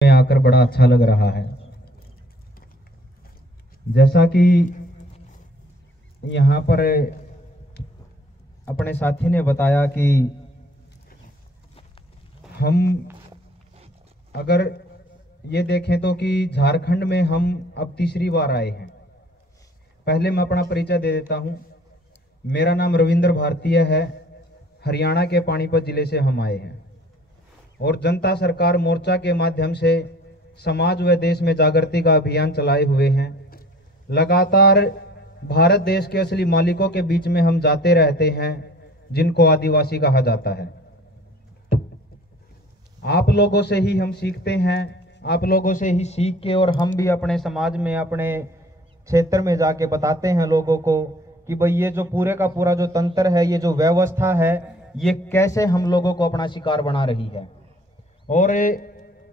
में आकर बड़ा अच्छा लग रहा है। जैसा कि यहाँ पर अपने साथी ने बताया कि हम अगर ये देखें तो कि झारखंड में हम अब तीसरी बार आए हैं। पहले मैं अपना परिचय दे देता हूँ। मेरा नाम रविंद्र भारतीय है। हरियाणा के पानीपत जिले से हम आए हैं और जनता सरकार मोर्चा के माध्यम से समाज व देश में जागृति का अभियान चलाए हुए हैं। लगातार भारत देश के असली मालिकों के बीच में हम जाते रहते हैं, जिनको आदिवासी कहा जाता है। आप लोगों से ही हम सीखते हैं, आप लोगों से ही सीख के और हम भी अपने समाज में, अपने क्षेत्र में जाके बताते हैं लोगों को कि भाई ये जो पूरे का पूरा जो तंत्र है, ये जो व्यवस्था है, ये कैसे हम लोगों को अपना शिकार बना रही है। और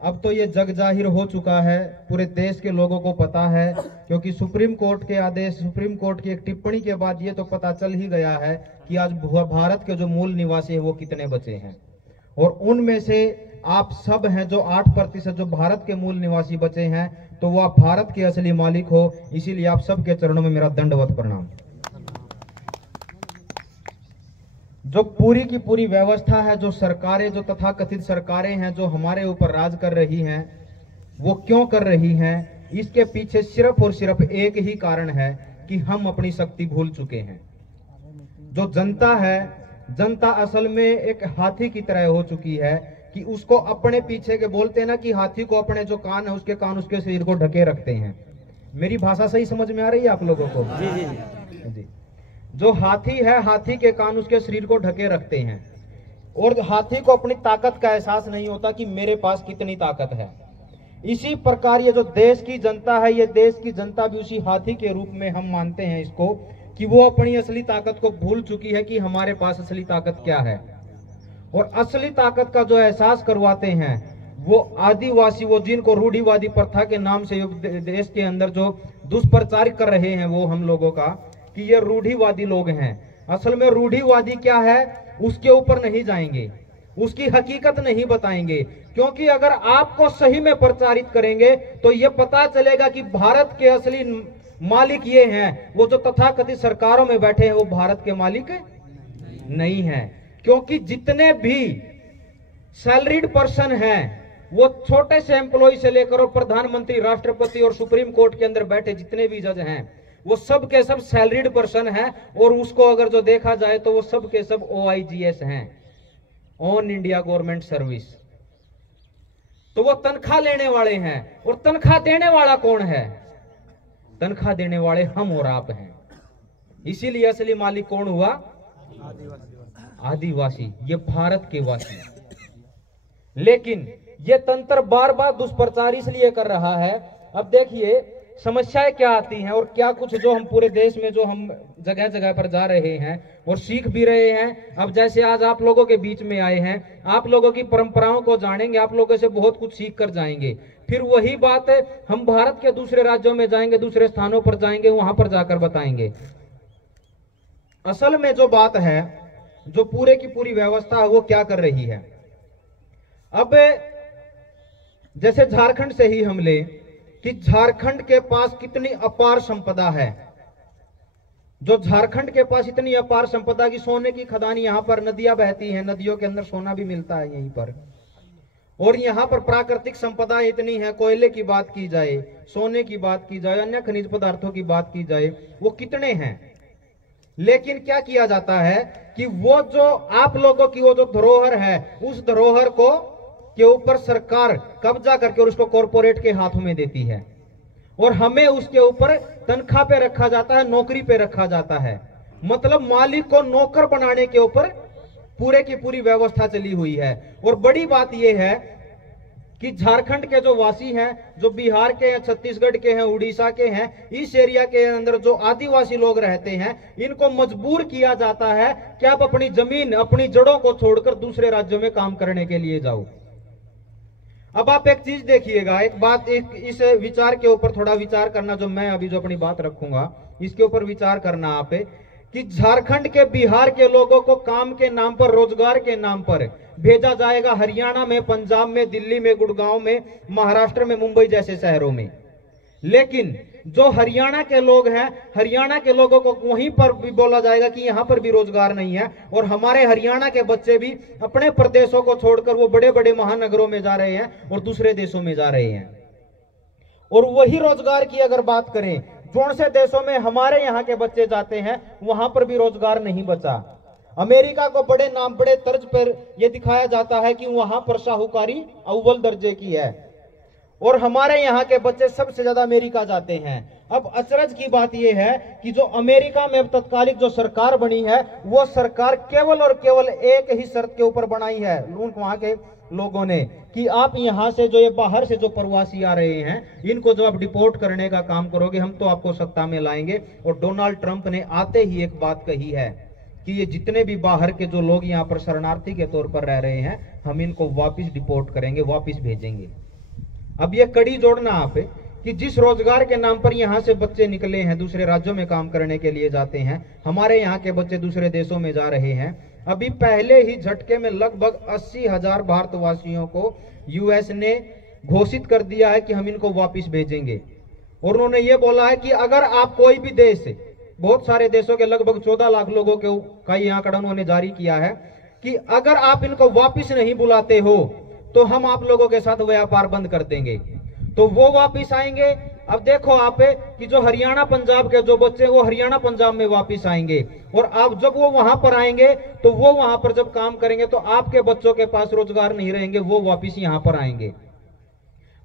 अब तो ये जग जाहिर हो चुका है, पूरे देश के लोगों को पता है, क्योंकि सुप्रीम कोर्ट के आदेश, सुप्रीम कोर्ट की एक टिप्पणी के बाद ये तो पता चल ही गया है कि आज भारत के जो मूल निवासी है वो कितने बचे हैं। और उनमें से आप सब हैं जो 8% जो भारत के मूल निवासी बचे हैं, तो वो आप भारत के असली मालिक हो। इसीलिए आप सबके चरणों में मेरा दंडवत प्रणाम। जो पूरी की पूरी व्यवस्था है, जो सरकारें, जो तथाकथित सरकारें हैं जो हमारे ऊपर राज कर रही हैं, वो क्यों कर रही हैं? इसके पीछे सिर्फ और सिर्फ एक ही कारण है कि हम अपनी शक्ति भूल चुके हैं। जो जनता है, जनता असल में एक हाथी की तरह हो चुकी है कि उसको अपने पीछे के, बोलते हैं ना कि हाथी को अपने जो कान है उसके कान उसके शरीर को ढके रखते हैं। मेरी भाषा सही समझ में आ रही है आप लोगों को? जी। जो हाथी है, हाथी के कान उसके शरीर को ढके रखते हैं और हाथी को अपनी ताकत का एहसास नहीं होता कि मेरे पास कितनी ताकत है। इसी प्रकार ये जो देश की जनता है, ये देश की जनता भी उसी हाथी के रूप में हम मानते हैं इसको, कि वो अपनी असली ताकत को भूल चुकी है कि हमारे पास असली ताकत क्या है। और असली ताकत का जो एहसास करवाते हैं वो आदिवासी, वो जिनको रूढ़िवादी प्रथा के नाम से देश के अंदर जो दुष्प्रचार कर रहे हैं वो हम लोगों का, कि ये रूढ़िवादी लोग हैं। असल में रूढ़िवादी क्या है उसके ऊपर नहीं जाएंगे, उसकी हकीकत नहीं बताएंगे, क्योंकि अगर आपको सही में प्रचारित करेंगे तो ये पता चलेगा कि भारत के असली मालिक ये हैं। वो जो तथाकथित सरकारों में बैठे हैं वो भारत के मालिक नहीं हैं। क्योंकि जितने भी सैलरीड पर्सन हैं, वो छोटे से एम्प्लॉय से लेकर और प्रधानमंत्री, राष्ट्रपति और सुप्रीम कोर्ट के अंदर बैठे जितने भी जज हैं, वो सब के सब सैलरीड पर्सन हैं। और उसको अगर जो देखा जाए तो वो सब के सब OIGS हैं, ऑन इंडिया गवर्नमेंट सर्विस। तो वो तनख्वाह लेने वाले हैं। और तनख्वाह देने वाला कौन है? तनख्वाह देने वाले हम और आप हैं। इसीलिए असली मालिक कौन हुआ? आदिवासी, ये भारत के वासी। लेकिन ये तंत्र बार बार दुष्प्रचार इसलिए कर रहा है। अब देखिए समस्याएं क्या आती हैं और क्या कुछ जो हम पूरे देश में, जो हम जगह जगह पर जा रहे हैं और सीख भी रहे हैं। अब जैसे आज आप लोगों के बीच में आए हैं, आप लोगों की परंपराओं को जानेंगे, आप लोगों से बहुत कुछ सीख कर जाएंगे। फिर वही बात है, हम भारत के दूसरे राज्यों में जाएंगे, दूसरे स्थानों पर जाएंगे, वहां पर जाकर बताएंगे। असल में जो बात है, जो पूरे की पूरी व्यवस्था है वो क्या कर रही है। अब जैसे झारखंड से ही हम ले कि झारखंड के पास कितनी अपार संपदा है। जो झारखंड के पास इतनी अपार संपदा की सोने की खदान, यहां पर नदियां बहती हैं, नदियों के अंदर सोना भी मिलता है यहीं पर। और यहां पर प्राकृतिक संपदा इतनी है, कोयले की बात की जाए, सोने की बात की जाए, अन्य खनिज पदार्थों की बात की जाए, वो कितने हैं। लेकिन क्या किया जाता है कि वो जो आप लोगों की वो जो धरोहर है, उस धरोहर को के ऊपर सरकार कब्जा करके और उसको कॉरपोरेट के हाथों में देती है और हमें उसके ऊपर तनख्वाह पे रखा जाता है, नौकरी पे रखा जाता है। मतलब मालिक को नौकर बनाने के ऊपर पूरे की पूरी व्यवस्था चली हुई है। और बड़ी बात यह है कि झारखंड के जो वासी हैं, जो बिहार के हैं, छत्तीसगढ़ के हैं, उड़ीसा के हैं, इस एरिया के अंदर जो आदिवासी लोग रहते हैं, इनको मजबूर किया जाता है कि आप अपनी जमीन, अपनी जड़ों को छोड़कर दूसरे राज्यों में काम करने के लिए जाओ। अब आप एक चीज देखिएगा, एक बात, इस विचार के ऊपर थोड़ा विचार करना, जो मैं अभी जो अपनी बात रखूंगा इसके ऊपर विचार करना आप, कि झारखंड के, बिहार के लोगों को काम के नाम पर, रोजगार के नाम पर भेजा जाएगा हरियाणा में, पंजाब में, दिल्ली में, गुड़गांव में, महाराष्ट्र में, मुंबई जैसे शहरों में। लेकिन जो हरियाणा के लोग हैं, हरियाणा के लोगों को वहीं पर भी बोला जाएगा कि यहां पर भी रोजगार नहीं है, और हमारे हरियाणा के बच्चे भी अपने प्रदेशों को छोड़कर वो बड़े बड़े महानगरों में जा रहे हैं और दूसरे देशों में जा रहे हैं। और वही रोजगार की अगर बात करें, कौन से देशों में हमारे यहाँ के बच्चे जाते हैं, वहां पर भी रोजगार नहीं बचा। अमेरिका को बड़े नाम, बड़े तर्ज पर यह दिखाया जाता है कि वहां पर साहूकारी अव्वल दर्जे की है, और हमारे यहाँ के बच्चे सबसे ज्यादा अमेरिका जाते हैं। अब अचरज की बात यह है कि जो अमेरिका में तत्कालिक जो सरकार बनी है, वो सरकार केवल और केवल एक ही शर्त के ऊपर बनाई है वहां के लोगों ने, कि आप यहां से जो ये बाहर से जो प्रवासी आ रहे हैं, इनको जो आप डिपोर्ट करने का काम करोगे, हम तो आपको सत्ता में लाएंगे। और डोनाल्ड ट्रंप ने आते ही एक बात कही है कि ये जितने भी बाहर के जो लोग यहाँ पर शरणार्थी के तौर पर रह रहे हैं, हम इनको वापिस डिपोर्ट करेंगे, वापिस भेजेंगे। अब ये कड़ी जोड़ना आप कि जिस रोजगार के नाम पर यहाँ से बच्चे निकले हैं, दूसरे राज्यों में काम करने के लिए जाते हैं, हमारे यहाँ के बच्चे दूसरे देशों में जा रहे हैं। अभी पहले ही झटके में लगभग 80,000 भारतवासियों को यूएस ने घोषित कर दिया है कि हम इनको वापिस भेजेंगे। और उन्होंने ये बोला है कि अगर आप कोई भी देश, बहुत सारे देशों के लगभग 14 लाख लोगों के का ये आंकड़ा उन्होंने जारी किया है कि अगर आप इनको वापिस नहीं बुलाते हो तो हम आप लोगों के साथ व्यापार बंद कर देंगे। तो वो वापिस आएंगे। अब देखो आप कि जो हरियाणा पंजाब के जो बच्चे, वो हरियाणा पंजाब में वापिस आएंगे, और आप जब वो वहां पर आएंगे तो वो वहां पर जब काम करेंगे तो आपके बच्चों के पास रोजगार नहीं रहेंगे, वो वापिस यहां पर आएंगे।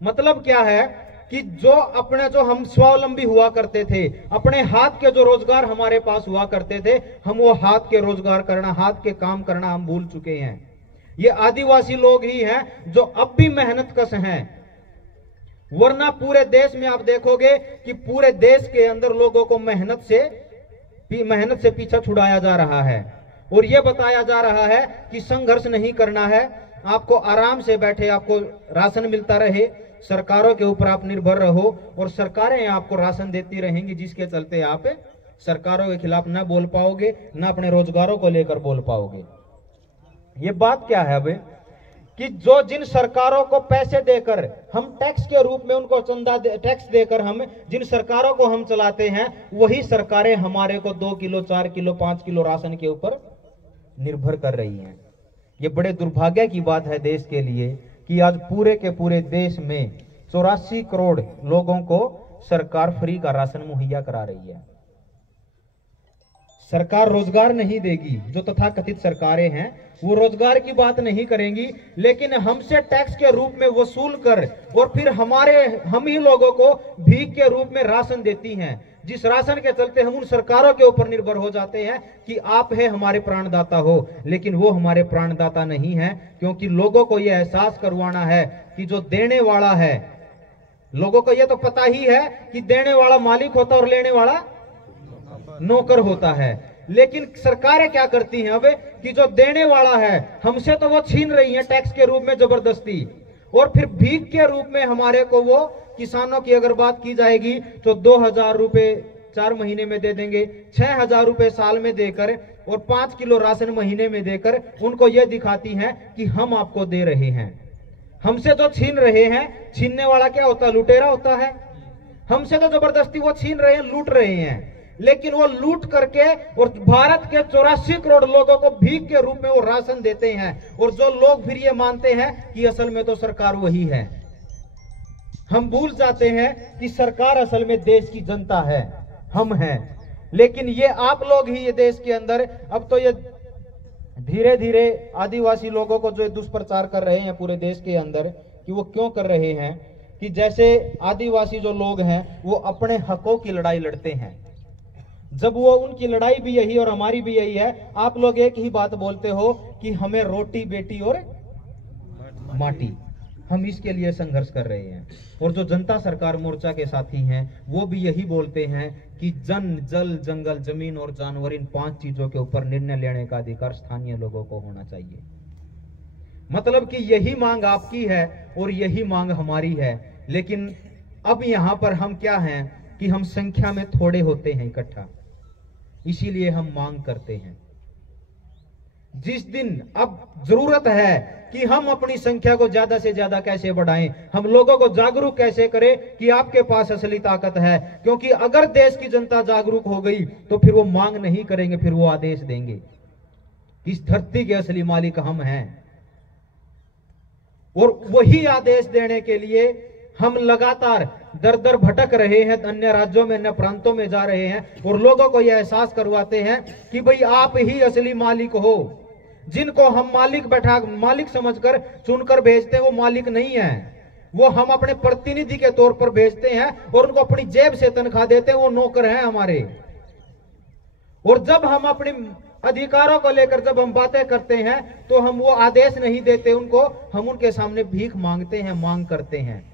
मतलब क्या है कि जो अपने जो हम स्वावलंबी हुआ करते थे, अपने हाथ के जो रोजगार हमारे पास हुआ करते थे, हम वो हाथ के रोजगार करना, हाथ के काम करना हम भूल चुके हैं। ये आदिवासी लोग ही हैं जो अब भी मेहनत कश हैं, वरना पूरे देश में आप देखोगे कि पूरे देश के अंदर लोगों को मेहनत से पीछा छुड़ाया जा रहा है, और यह बताया जा रहा है कि संघर्ष नहीं करना है, आपको आराम से बैठे आपको राशन मिलता रहे, सरकारों के ऊपर आप निर्भर रहो, और सरकारें आपको राशन देती रहेंगी, जिसके चलते आप सरकारों के खिलाफ ना बोल पाओगे, ना अपने रोजगारों को लेकर बोल पाओगे। ये बात क्या है अब कि जो जिन सरकारों को पैसे देकर हम टैक्स के रूप में उनको टैक्स देकर हम जिन सरकारों को हम चलाते हैं, वही सरकारें हमारे को 2 किलो 4 किलो 5 किलो राशन के ऊपर निर्भर कर रही हैं। ये बड़े दुर्भाग्य की बात है देश के लिए कि आज पूरे के पूरे देश में 84 करोड़ लोगों को सरकार फ्री का राशन मुहैया करा रही है। सरकार रोजगार नहीं देगी, जो तथाकथित सरकारें हैं वो रोजगार की बात नहीं करेंगी, लेकिन हमसे टैक्स के रूप में वसूल कर और फिर हम ही लोगों को भीख के रूप में राशन देती हैं, जिस राशन के चलते हम उन सरकारों के ऊपर निर्भर हो जाते हैं कि आप है हमारे प्राणदाता हो, लेकिन वो हमारे प्राणदाता नहीं है, क्योंकि लोगों को यह एहसास करवाना है कि जो देने वाला है, लोगों को यह तो पता ही है कि देने वाला मालिक होता और लेने वाला नौकर होता है, लेकिन सरकारें क्या करती हैं अब कि जो देने वाला है हमसे तो वो छीन रही है टैक्स के रूप में जबरदस्ती, और फिर भीख के रूप में हमारे को वो किसानों की अगर बात की जाएगी तो 2,000 रुपए 4 महीने में दे देंगे, 6,000 रुपए साल में देकर और 5 किलो राशन महीने में देकर उनको ये दिखाती हैं कि हम आपको दे रहे हैं। हमसे जो छीन रहे हैं, छीनने वाला क्या होता है? लुटेरा होता है। हमसे तो जबरदस्ती वो छीन रहे हैं, लूट रहे हैं, लेकिन वो लूट करके और भारत के 84 करोड़ लोगों को भीख के रूप में वो राशन देते हैं, और जो लोग फिर ये मानते हैं कि असल में तो सरकार वही है। हम भूल जाते हैं कि सरकार असल में देश की जनता है, हम हैं, लेकिन ये आप लोग ही ये देश के अंदर अब तो ये धीरे धीरे आदिवासी लोगों को जो दुष्प्रचार कर रहे हैं पूरे देश के अंदर, कि वो क्यों कर रहे हैं कि जैसे आदिवासी जो लोग हैं वो अपने हकों की लड़ाई लड़ते हैं, जब वो उनकी लड़ाई भी यही और हमारी भी यही है। आप लोग एक ही बात बोलते हो कि हमें रोटी बेटी और माटी, हम इसके लिए संघर्ष कर रहे हैं, और जो जनता सरकार मोर्चा के साथी हैं वो भी यही बोलते हैं कि जन जल जंगल जमीन और जानवर, इन 5 चीजों के ऊपर निर्णय लेने का अधिकार स्थानीय लोगों को होना चाहिए। मतलब कि यही मांग आपकी है और यही मांग हमारी है, लेकिन अब यहां पर हम क्या हैं कि हम संख्या में थोड़े होते हैं इकट्ठा, इसीलिए हम मांग करते हैं। जिस दिन अब जरूरत है कि हम अपनी संख्या को ज्यादा से ज्यादा कैसे बढ़ाएं, हम लोगों को जागरूक कैसे करें कि आपके पास असली ताकत है। क्योंकि अगर देश की जनता जागरूक हो गई तो फिर वो मांग नहीं करेंगे, फिर वो आदेश देंगे। इस धरती के असली मालिक हम हैं और वही आदेश देने के लिए हम लगातार दर दर भटक रहे हैं, अन्य राज्यों में, अन्य प्रांतों में जा रहे हैं और लोगों को यह एहसास करवाते हैं कि भाई आप ही असली मालिक हो। जिनको हम मालिक समझकर चुनकर भेजते हैं वो मालिक नहीं है, वो हम अपने प्रतिनिधि के तौर पर भेजते हैं और उनको अपनी जेब से तनख्वाह देते हैं, वो नौकर हैं हमारे। और जब हम अपने अधिकारों को लेकर जब हम बातें करते हैं तो हम वो आदेश नहीं देते उनको, हम उनके सामने भीख मांगते हैं, मांग करते हैं।